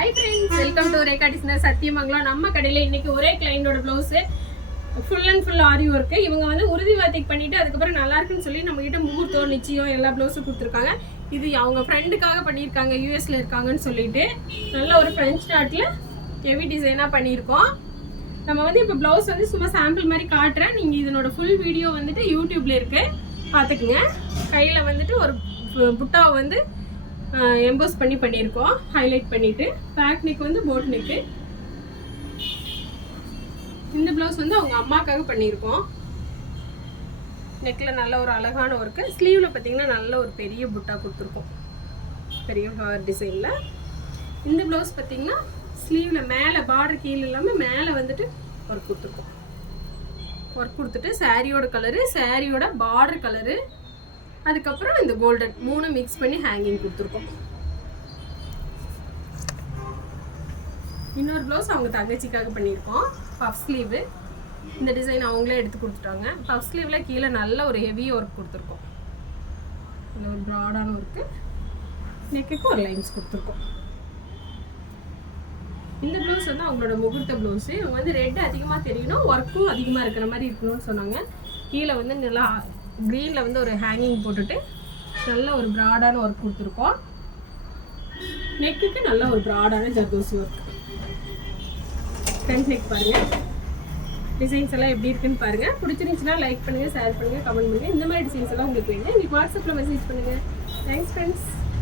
Hi friends, welcome to Rekha designer Sathyamangalam. நம்ம கடையில் இன்னைக்கு ஒரே கிளைண்டோட blouse full and full aari work. இவங்க வந்து உறுதி வார்த்தைக்கு பண்ணிவிட்டு அதுக்கப்புறம் நல்லா இருக்குன்னு சொல்லி நம்மக்கிட்ட முகூர்த்தம் நிச்சயம் எல்லா ப்ளவுஸும் கொடுத்துருக்காங்க. இது அவங்க ஃப்ரெண்டுக்காக பண்ணியிருக்காங்க, யூஎஸில் இருக்காங்கன்னு சொல்லிட்டு நல்ல ஒரு ஃப்ரெஞ்ச் நாட்டில் ஹெவி டிசைனாக பண்ணியிருக்கோம். நம்ம வந்து இப்போ ப்ளவுஸ் வந்து சும்மா சாம்பிள் மாதிரி காட்டுறேன். நீங்கள் இதனோட ஃபுல் வீடியோ வந்துட்டு யூடியூப்பில் இருக்குது, பார்த்துக்குங்க. கையில் வந்துட்டு ஒரு புட்டாவை வந்து எம்போஸ் பண்ணியிருக்கோம், ஹைலைட் பண்ணிவிட்டு. பேக் நெக் வந்து போட் நெக்கு. இந்த ப்ளவுஸ் வந்து அவங்க அம்மாக்காக பண்ணியிருக்கோம். நெக்கில் நல்ல ஒரு அழகான ஒர்க்கு. ஸ்லீவில் பார்த்தீங்கன்னா நல்ல ஒரு பெரிய புட்டா கொடுத்துருக்கோம், பெரிய ஃப்ளவர் டிசைனில். இந்த ப்ளவுஸ் பார்த்தீங்கன்னா ஸ்லீவில் மேலே பார்டர் கீழே இல்லாமல் மேலே வந்துட்டு ஒர்க் கொடுத்துருக்கோம். ஒர்க் கொடுத்துட்டு சாரியோட கலரு, சாரியோட பார்டர் கலரு, அதுக்கப்புறம் இந்த கோல்டன் 3 மிக்ஸ் பண்ணி ஹேங்கிங் கொடுத்துருக்கோம். இன்னொரு ப்ளவுஸ் அவங்க தங்கச்சிக்காக பண்ணியிருக்கோம், பஃப் ஸ்லீவு. இந்த டிசைன் அவங்களே எடுத்து கொடுத்துட்டாங்க. பஃப் ஸ்லீவில் கீழே நல்ல ஒரு ஹெவி ஒர்க் கொடுத்துருக்கோம், நல்ல ஒரு ப்ராடான ஒர்க்கு. நெக்குக்கு ஒரு லைன்ஸ் கொடுத்துருக்கோம். இந்த ப்ளவுஸ் வந்து அவங்களோட முகூர்த்த ப்ளவுஸு. இவங்க வந்து ரெட் அதிகமாக தெரியணும், ஒர்க்கும் அதிகமாக இருக்கிற மாதிரி இருக்கணும்னு சொன்னாங்க. கீழே வந்து நல்லா க்ரீனில் வந்து ஒரு ஹேங்கிங் போட்டுட்டு நல்ல ஒரு ப்ராடான ஒர்க் கொடுத்துருக்கோம். நெக்குக்கு நல்ல ஒரு ப்ராடான ஜர்தோசி ஒர்க். ஃப்ரண்ட் நெக் பாருங்கள், டிசைன்ஸ் எல்லாம் எப்படி இருக்குன்னு பாருங்கள். பிடிச்சிருந்துச்சுன்னா லைக் பண்ணுங்கள், ஷேர் பண்ணுங்கள், கமெண்ட் பண்ணுங்கள். இந்த மாதிரி டிசைன்ஸ் எல்லாம் உங்களுக்கு வேணும், உங்களுக்கு வாட்ஸ்அப்பில் மெசேஜ் பண்ணுங்கள். Thanks friends.